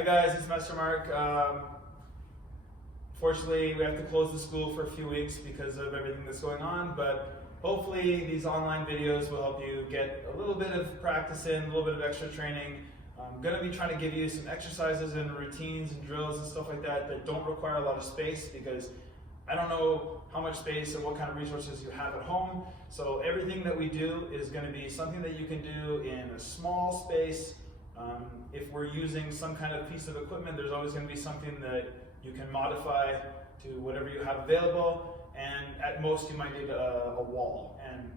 Hi guys, it's Master Mark. Fortunately, we have to close the school for a few weeks because of everything that's going on, but hopefully these online videos will help you get a little bit of practice in, a little bit of extra training. I'm going to be trying to give you some exercises and routines and drills and stuff like that that don't require a lot of space, because I don't know how much space and what kind of resources you have at home. So everything that we do is going to be something that you can do in a small space. If we're using some kind of piece of equipment, there's always going to be something that you can modify to whatever you have available, and at most you might need a wall. And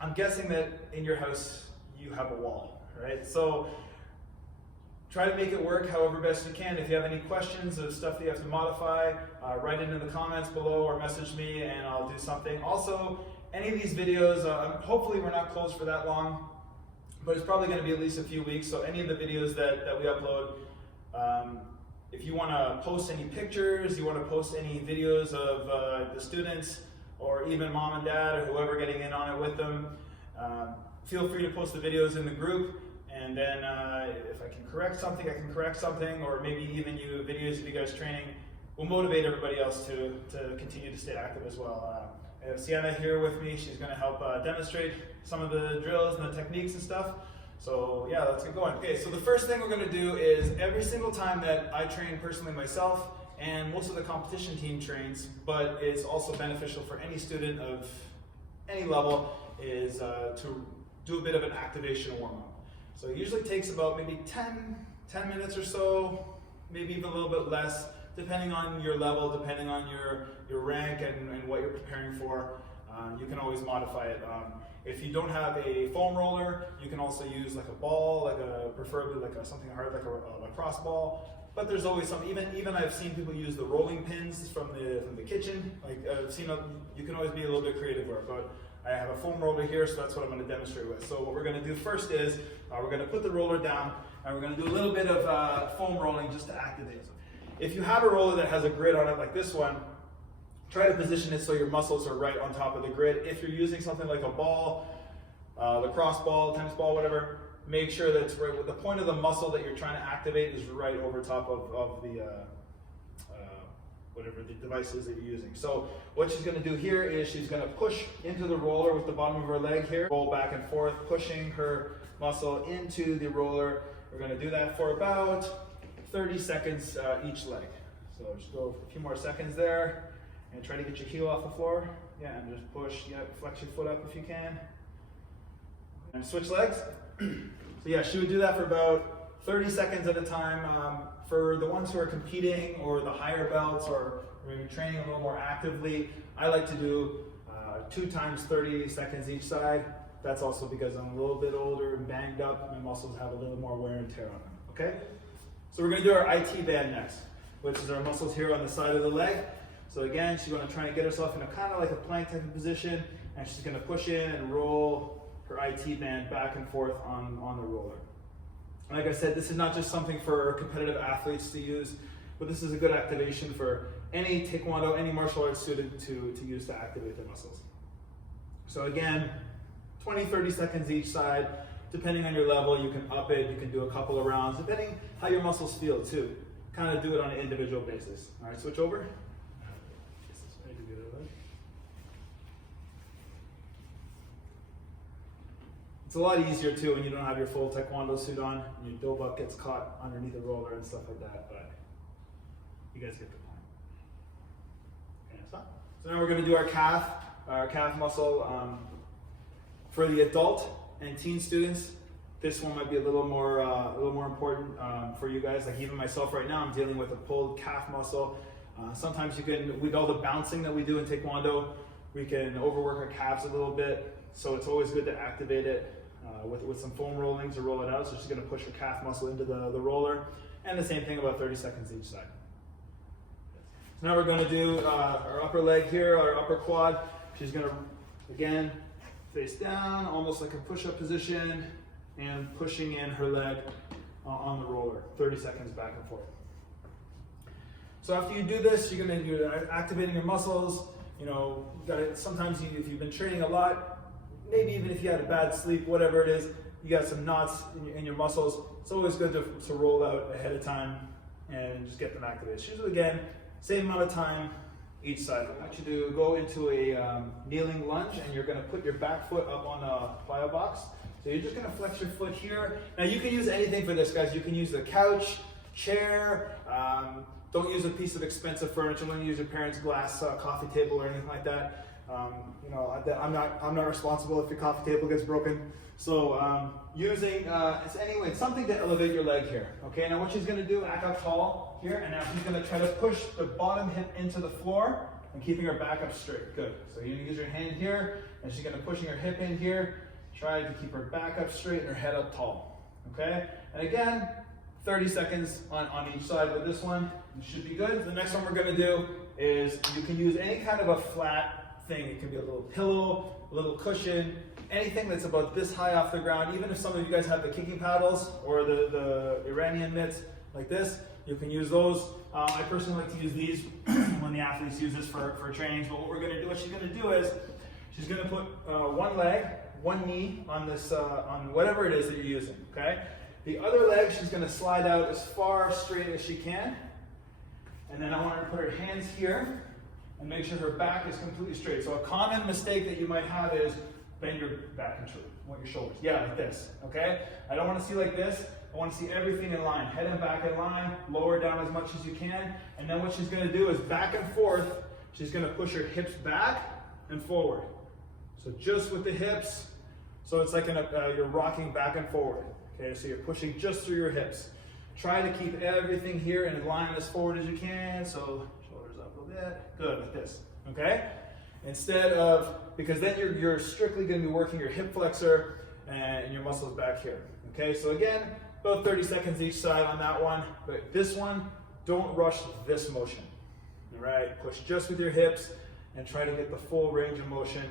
I'm guessing that in your house you have a wall, right? So try to make it work however best you can. If you have any questions of stuff that you have to modify, write it in the comments below or message me and I'll do something. Also, any of these videos, hopefully we're not closed for that long, but it's probably going to be at least a few weeks. So any of the videos that we upload, if you want to post any pictures, you want to post any videos of the students, or even mom and dad or whoever getting in on it with them, feel free to post the videos in the group. And then if I can correct something, I can correct something, or maybe even you videos of you guys training will motivate everybody else to continue to stay active as well. I have Sienna here with me. She's going to help demonstrate some of the drills and the techniques and stuff. So yeah, let's get going. Okay, so the first thing we're going to do is every single time that I train personally myself, and most of the competition team trains, but it's also beneficial for any student of any level, is to do a bit of an activation warm-up. So it usually takes about maybe 10 minutes or so, maybe even a little bit less, depending on your level, depending on your rank and what you're preparing for. You can always modify it. If you don't have a foam roller, you can also use like a ball, preferably something hard like a lacrosse ball. But there's always some, even I've seen people use the rolling pins from the kitchen. You can always be a little bit creative with it. But I have a foam roller here, so that's what I'm going to demonstrate with. So what we're going to do first is we're going to put the roller down, and we're going to do a little bit of foam rolling just to activate it. If you have a roller that has a grid on it like this one, try to position it so your muscles are right on top of the grid. If you're using something like a ball, lacrosse ball, tennis ball, whatever, make sure that it's right with the point of the muscle that you're trying to activate is right over top of the whatever the device is that you're using. So what she's going to do here is she's going to push into the roller with the bottom of her leg here, roll back and forth, pushing her muscle into the roller. We're going to do that for about 30 seconds each leg. So just go a few more seconds there and try to get your heel off the floor. Yeah, and just push, flex your foot up if you can. And switch legs. So yeah, she would do that for about 30 seconds at a time. For the ones who are competing or the higher belts, or maybe training a little more actively, I like to do 2 times 30 seconds each side. That's also because I'm a little bit older and banged up. My muscles have a little more wear and tear on them, okay? So we're gonna do our IT band next, which is our muscles here on the side of the leg. So again, she's gonna try and get herself in a kind of like a plank type of position, and she's gonna push in and roll her IT band back and forth on the roller. Like I said, this is not just something for competitive athletes to use, but this is a good activation for any taekwondo, any martial arts student to use to activate their muscles. So again, 20-30 seconds each side. Depending on your level, you can up it, you can do a couple of rounds, depending how your muscles feel too. Kind of do it on an individual basis. All right, switch over. It's a lot easier too when you don't have your full taekwondo suit on and your dobuk gets caught underneath the roller and stuff like that, but you guys get the point. Okay, stop. So now we're going to do our calf muscle. For the adult and teen students, this one might be a little more important for you guys. Like even myself right now, I'm dealing with a pulled calf muscle. Sometimes with all the bouncing that we do in taekwondo, we can overwork our calves a little bit. So it's always good to activate it with some foam rolling to roll it out. So she's going to push her calf muscle into the roller, and the same thing about 30 seconds each side. So now we're going to do our upper leg here, our upper quad. She's going to, again, face down, almost like a push-up position, and pushing in her leg on the roller, 30 seconds back and forth. So after you do this, you're activating your muscles. Sometimes if you've been training a lot, maybe even if you had a bad sleep, whatever it is, you got some knots in your muscles, it's always good to roll out ahead of time and just get them activated. So usually again, same amount of time each side. I want you to go into a kneeling lunge, and you're going to put your back foot up on a plyo box. So you're just going to flex your foot here. Now you can use anything for this, guys. You can use the couch, chair. Don't use a piece of expensive furniture. Don't use your parents' glass coffee table or anything like that. You know, I'm not responsible if your coffee table gets broken. So using anyway, something to elevate your leg here. Okay, now what she's going to do, back up tall here, and now she's going to try to push the bottom hip into the floor and keeping her back up straight. Good. So you're going to use your hand here, and she's going to pushing her hip in here. Try to keep her back up straight and her head up tall. Okay, and again, 30 seconds on each side with this one. It should be good. The next one we're going to do is you can use any kind of a flat thing. It can be a little pillow, a little cushion, anything that's about this high off the ground. Even if some of you guys have the kicking paddles or the Iranian mitts like this, you can use those. I personally like to use these when the athletes use this for trainings. But what we're going to do, what she's going to do is she's going to put one leg, one knee on this, on whatever it is that you're using. Okay. The other leg, she's going to slide out as far straight as she can. And then I want her to put her hands here and make sure her back is completely straight. So a common mistake that you might have is bend your back and your shoulders. Yeah, like this, okay? I don't want to see like this. I want to see everything in line. Head and back in line, lower down as much as you can. And then what she's going to do is back and forth. She's going to push her hips back and forward. So just with the hips. So it's like you're rocking back and forward. Okay, so you're pushing just through your hips. Try to keep everything here in line as forward as you can. So shoulders up a little bit. Good, like this. Okay? Instead of, because then you're strictly going to be working your hip flexor and your muscles back here. Okay, so again, about 30 seconds each side on that one. But this one, don't rush this motion. All right, push just with your hips and try to get the full range of motion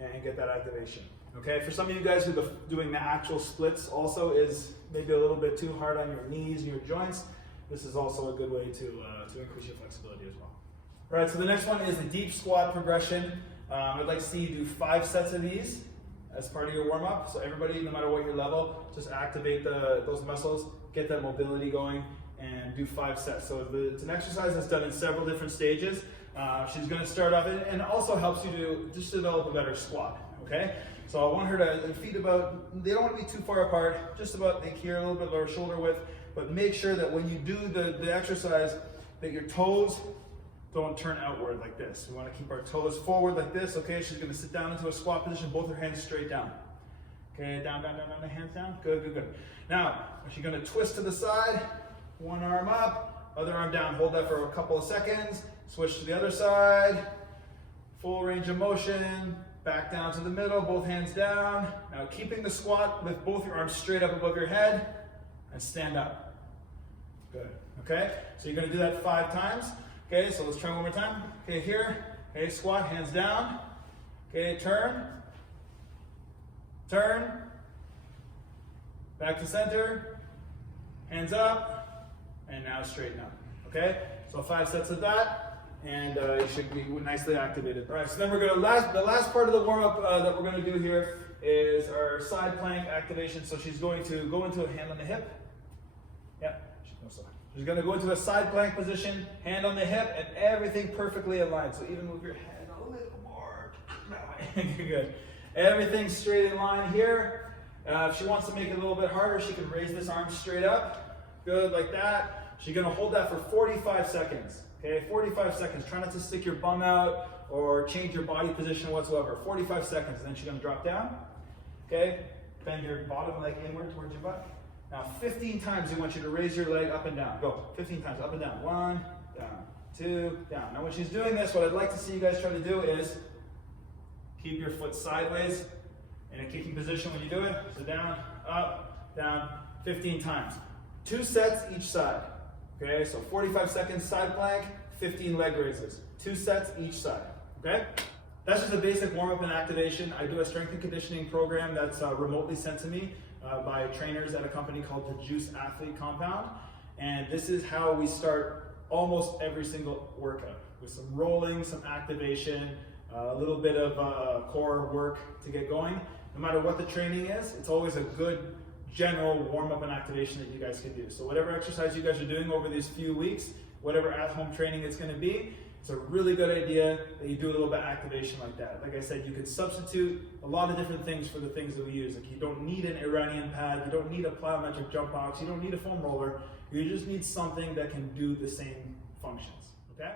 and get that activation. Okay, for some of you guys who are doing the actual splits also is maybe a little bit too hard on your knees and your joints, this is also a good way to increase your flexibility as well. All right, so the next one is a deep squat progression. I'd like to see you do 5 sets of these as part of your warm-up. So everybody, no matter what your level, just activate those muscles, get that mobility going, and do 5 sets. So it's an exercise that's done in several different stages. She's going to start off, and also helps you to just develop a better squat, okay? So I want her to feet about, they don't want to be too far apart, just about like here, a little bit lower shoulder width, but make sure that when you do the exercise, that your toes don't turn outward like this. We want to keep our toes forward like this, okay? She's going to sit down into a squat position, both her hands straight down. Okay, down, the hands down. Good. Now, she's going to twist to the side, one arm up, other arm down. Hold that for a couple of seconds. Switch to the other side. Full range of motion. Back down to the middle, both hands down. Now keeping the squat with both your arms straight up above your head and stand up. Good, okay? So you're gonna do that 5 times. Okay, so let's try one more time. Okay, here, okay, squat, hands down. Okay, turn, back to center, hands up, and now straighten up, okay? So 5 sets of that. And you should be nicely activated. All right, so then we're gonna, the last part of the warm-up that we're gonna do here is our side plank activation. So she's going to go into a hand on the hip. Yeah, she's gonna go into a side plank position, hand on the hip, and everything perfectly aligned. So even move your head a little more that way. Good. Everything straight in line here. If she wants to make it a little bit harder, she can raise this arm straight up. Good, like that. She's gonna hold that for 45 seconds. Okay, 45 seconds. Try not to stick your bum out or change your body position whatsoever. 45 seconds, and then she's gonna drop down. Okay, bend your bottom leg inward towards your butt. Now 15 times we want you to raise your leg up and down. Go, 15 times, up and down. 1, down, 2, down. Now when she's doing this, what I'd like to see you guys try to do is keep your foot sideways in a kicking position when you do it. So down, up, down, 15 times. 2 sets each side. Okay, so 45 seconds side plank, 15 leg raises. 2 sets each side, okay? That's just a basic warm-up and activation. I do a strength and conditioning program that's remotely sent to me by trainers at a company called the Juice Athlete Compound. And this is how we start almost every single workout, with some rolling, some activation, a little bit of core work to get going. no matter what the training is, it's always a good general warm-up and activation that you guys can do. So whatever exercise you guys are doing over these few weeks, whatever at-home training it's going to be, it's a really good idea that you do a little bit of activation like that. Like I said, you can substitute a lot of different things for the things that we use. Like you don't need an Iranian pad, you don't need a plyometric jump box, you don't need a foam roller. You just need something that can do the same functions, okay?